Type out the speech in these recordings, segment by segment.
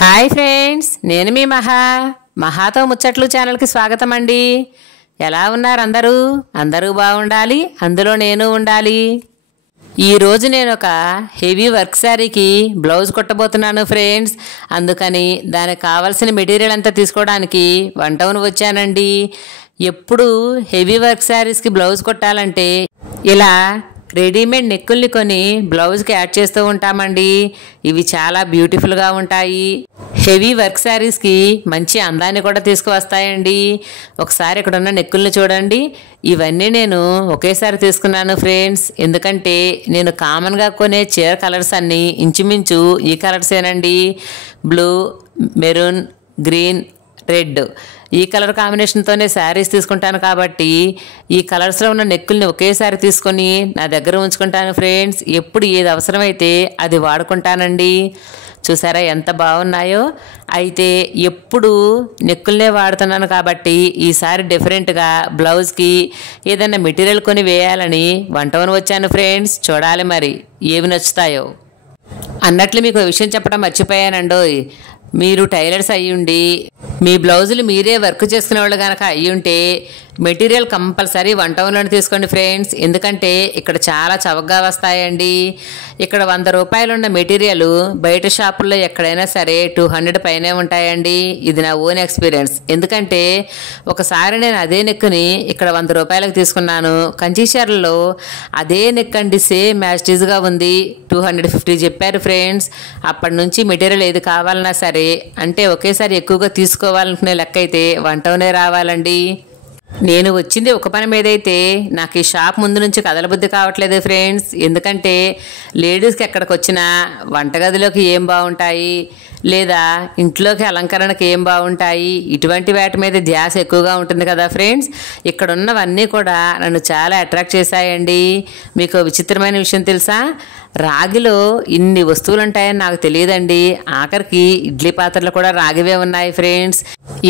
Hi friends, నేను మీ మహాతో ముచ్చట్లు ఛానల్కి స్వాగతం అండి. ఎలా ఉన్నారు అందరూ? అందరూ బాగుండాలి, అందులో నేను ఉండాలి. ఈరోజు నేను ఒక హెవీ వర్క్ శారీకి బ్లౌజ్ కుట్టబోతున్నాను ఫ్రెండ్స్. అందుకని దానికి కావాల్సిన మెటీరియల్ అంతా తీసుకోవడానికి 1 టౌన్ వచ్చానండి. ఎప్పుడు హెవీ వర్క్ శారీస్కి బ్లౌజ్ కుట్టాలంటే ఇలా రెడీమేడ్ నెక్కుల్ని కొని బ్లౌజ్కి యాడ్ చేస్తూ ఉంటామండి. ఇవి చాలా బ్యూటిఫుల్గా ఉంటాయి. హెవీ వర్క్ శారీస్కి మంచి అందాన్ని కూడా తీసుకువస్తాయండి. ఒకసారి ఇక్కడ ఉన్న నెక్కుల్ని చూడండి. ఇవన్నీ నేను ఒకేసారి తీసుకున్నాను ఫ్రెండ్స్. ఎందుకంటే నేను కామన్గా కొనే చీర కలర్స్ అన్నీ ఇంచుమించు ఈ కలర్సేనండి. బ్లూ, మెరూన్, గ్రీన్, రెడ్ ఈ కలర్ కాంబినేషన్తోనే శారీస్ తీసుకుంటాను. కాబట్టి ఈ కలర్స్లో ఉన్న నెక్కుల్ని ఒకేసారి తీసుకొని నా దగ్గర ఉంచుకుంటాను ఫ్రెండ్స్. ఎప్పుడు ఏది అవసరమైతే అది వాడుకుంటానండి. చూసారా ఎంత బాగున్నాయో. అయితే ఎప్పుడు నెక్కుల్నే వాడుతున్నాను కాబట్టి ఈసారి డిఫరెంట్గా బ్లౌజ్కి ఏదైనా మెటీరియల్ కొని వేయాలని 1 టౌన్ వచ్చాను ఫ్రెండ్స్. చూడాలి మరి ఏవి నచ్చుతాయో. అన్నట్లు మీకు విషయం చెప్పడం మర్చిపోయానండోయ్. మీరు టైలర్స్ అయ్యుండి మీ బ్లౌజులు మీరే వర్క్ చేసుకునే వాళ్ళు కనుక అయ్యుంటే మెటీరియల్ కంపల్సరీ 1 టౌన్లోనే తీసుకోండి ఫ్రెండ్స్. ఎందుకంటే ఇక్కడ చాలా చవకగా వస్తాయండి. ఇక్కడ 100 రూపాయలు ఉన్న మెటీరియల్ బయట షాపుల్లో ఎక్కడైనా సరే 200 పైనే ఉంటాయండి. ఇది నా ఓన్ ఎక్స్పీరియన్స్. ఎందుకంటే ఒకసారి నేను అదే నెక్కుని ఇక్కడ 100 రూపాయలకు తీసుకున్నాను. కంచిచీరల్లో అదే నెక్ అండి, సేమ్ మ్యాచ్టీజ్గా ఉంది. 250 చెప్పారు ఫ్రెండ్స్. అప్పటి నుంచి మెటీరియల్ ఏది కావాలన్నా సరే, అంటే ఒకేసారి ఎక్కువగా తీసుకోవాలనుకునే లెక్క అయితే 1 టౌనే రావాలండి. నేను వచ్చింది ఒక పని మీద అయితే నాకు ఈ షాప్ ముందు నుంచి కదలబుద్ధి కావట్లేదు ఫ్రెండ్స్. ఎందుకంటే లేడీస్కి ఎక్కడికి వచ్చినా వంటగదిలోకి ఏం బాగుంటాయి, లేదా ఇంట్లోకి అలంకరణకి ఏం బాగుంటాయి, ఇటువంటి వాటి మీద ధ్యాస ఎక్కువగా ఉంటుంది కదా ఫ్రెండ్స్. ఇక్కడ ఉన్నవన్నీ కూడా నన్ను చాలా అట్రాక్ట్ చేశాయండి. మీకు విచిత్రమైన విషయం తెలుసా? రాగిలో ఇన్ని వస్తువులు ఉంటాయని నాకు తెలియదండి. ఆఖరికి ఇడ్లీ పాత్రలు కూడా రాగివే ఉన్నాయి ఫ్రెండ్స్.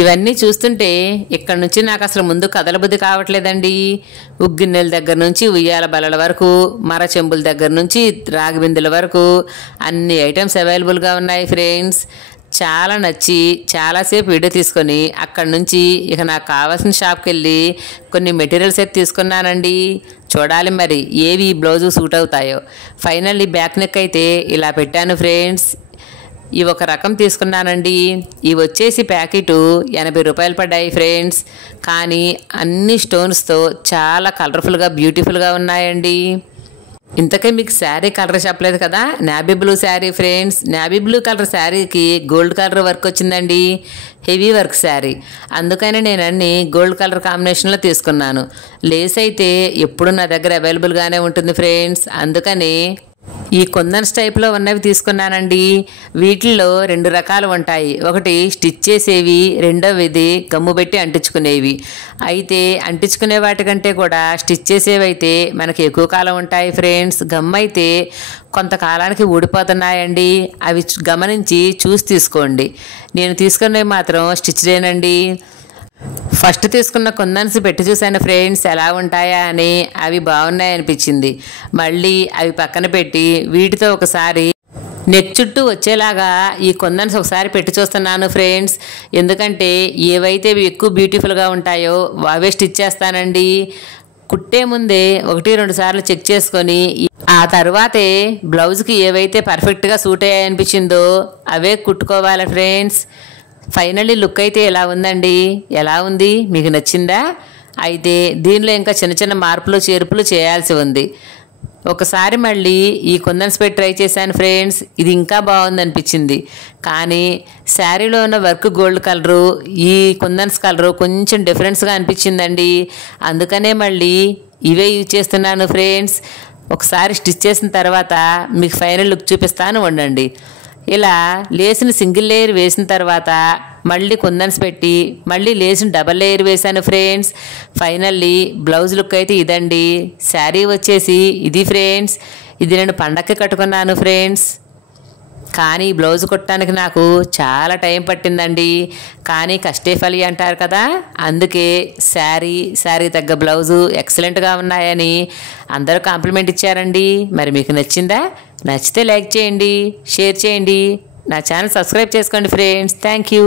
ఇవన్నీ చూస్తుంటే ఇక్కడ నుంచి నాకు అసలు ముందు కదలబుద్ధి కావట్లేదండి. ఉగ్గిన్నెల దగ్గర నుంచి ఉయ్యాల బల్లల వరకు, మర చెంబుల దగ్గర నుంచి రాగి బిందెల వరకు అన్ని ఐటమ్స్ అవైలబుల్గా ఉన్నాయి ఫ్రెండ్స్. చాలా నచ్చి చాలాసేపు వీడియో తీసుకొని అక్కడి నుంచి ఇక నాకు కావాల్సిన షాప్కి వెళ్ళి కొన్ని మెటీరియల్స్ అయితే తీసుకున్నానండి. చూడాలి మరి ఏవి ఈ బ్లౌజు సూట్ అవుతాయో. ఫైనల్లీ బ్యాక్ నెక్ అయితే ఇలా పెట్టాను ఫ్రెండ్స్. ఇవి ఒక రకం తీసుకున్నానండి. ఇవి వచ్చేసి ప్యాకెట్ 80 రూపాయలు పడ్డాయి ఫ్రెండ్స్. కానీ అన్ని స్టోన్స్తో చాలా కలర్ఫుల్గా బ్యూటిఫుల్గా ఉన్నాయండి. ఇంతకీ మీకు శారీ కలర్ చెప్పలేదు కదా, navy blue sari friends. Navy blue colour శారీకి గోల్డ్ కలర్ వర్క్ వచ్చిందండి, హెవీ వర్క్ శారీ. అందుకని నేను అన్ని గోల్డ్ కలర్ కాంబినేషన్లో తీసుకున్నాను. లేస్ అయితే ఎప్పుడు నా దగ్గర అవైలబుల్గానే ఉంటుంది ఫ్రెండ్స్. అందుకని ఈ కుందన్స్ టైప్లో ఉన్నవి తీసుకున్నానండి. వీటిల్లో 2 రకాలు ఉంటాయి. ఒకటి స్టిచ్ చేసేవి, రెండవది గమ్ము పెట్టి అంటించుకునేవి. అయితే అంటించుకునే వాటికంటే కూడా స్టిచ్ చేసేవి అయితే మనకి ఎక్కువ కాలం ఉంటాయి ఫ్రెండ్స్. గమ్ అయితే కొంతకాలానికి ఊడిపోతున్నాయండి. అవి గమనించి చూసి తీసుకోండి. నేను తీసుకునేవి మాత్రం స్టిచ్డేనండి. ఫస్ట్ తీసుకున్న కుందన్స్ పెట్టి చూశాను ఫ్రెండ్స్ ఎలా ఉంటాయా అని. అవి బాగున్నాయి అనిపించింది. మళ్ళీ అవి పక్కన పెట్టి వీటితో ఒకసారి నెక్ చుట్టూ వచ్చేలాగా ఈ కుందన్స్ ఒకసారి పెట్టి చూస్తున్నాను ఫ్రెండ్స్. ఎందుకంటే ఏవైతే ఎక్కువ బ్యూటిఫుల్గా ఉంటాయో అవే స్టిచ్ చేస్తానండి. కుట్టే ముందే 1-2 సార్లు చెక్ చేసుకొని ఆ తర్వాతే బ్లౌజ్కి ఏవైతే పర్ఫెక్ట్గా సూట్ అయ్యాయనిపించిందో అవే కుట్టుకోవాలి ఫ్రెండ్స్. ఫైనల్లీ లుక్ అయితే ఎలా ఉందండి? ఎలా ఉంది? మీకు నచ్చిందా? అయితే దీనిలో ఇంకా చిన్న చిన్న మార్పులు చేర్పులు చేయాల్సి ఉంది. ఒకసారి మళ్ళీ ఈ కుందన్స్ పెట్టి ట్రై చేశాను ఫ్రెండ్స్. ఇది ఇంకా బాగుంది అనిపించింది. కానీ శారీలో ఉన్న వర్క్ గోల్డ్ కలరు, ఈ కుందన్స్ కలరు కొంచెం డిఫరెన్స్గా అనిపించిందండి. అందుకనే మళ్ళీ ఇవే యూజ్ చేస్తున్నాను ఫ్రెండ్స్. ఒకసారి స్టిచ్ చేసిన తర్వాత మీకు ఫైనల్ లుక్ చూపిస్తాను, ఉండండి. ఇలా లేస్ని సింగిల్ లేయర్ వేసిన తర్వాత మళ్ళీ కుందన్స్ పెట్టి మళ్ళీ లేస్ని డబల్ లేయర్ వేసాను ఫ్రెండ్స్. ఫైనల్లీ బ్లౌజ్ లుక్ అయితే ఇదండి. శారీ వచ్చేసి ఇది ఫ్రెండ్స్. ఇది నేను పండక్కి కట్టుకున్నాను ఫ్రెండ్స్. కానీ బ్లౌజ్ కుట్టడానికి నాకు చాలా టైం పట్టిందండి. కానీ కష్టే ఫలి అంటారు కదా, అందుకే శారీ తగ్గ బ్లౌజు ఎక్సలెంట్గా ఉన్నాయని అందరూ కాంప్లిమెంట్ ఇచ్చారండి. మరి మీకు నచ్చిందా? నచ్చితే లైక్ చేయండి, షేర్ చేయండి. నా ఛానల్ సబ్స్క్రైబ్ చేసుకోండి ఫ్రెండ్స్. Thank you.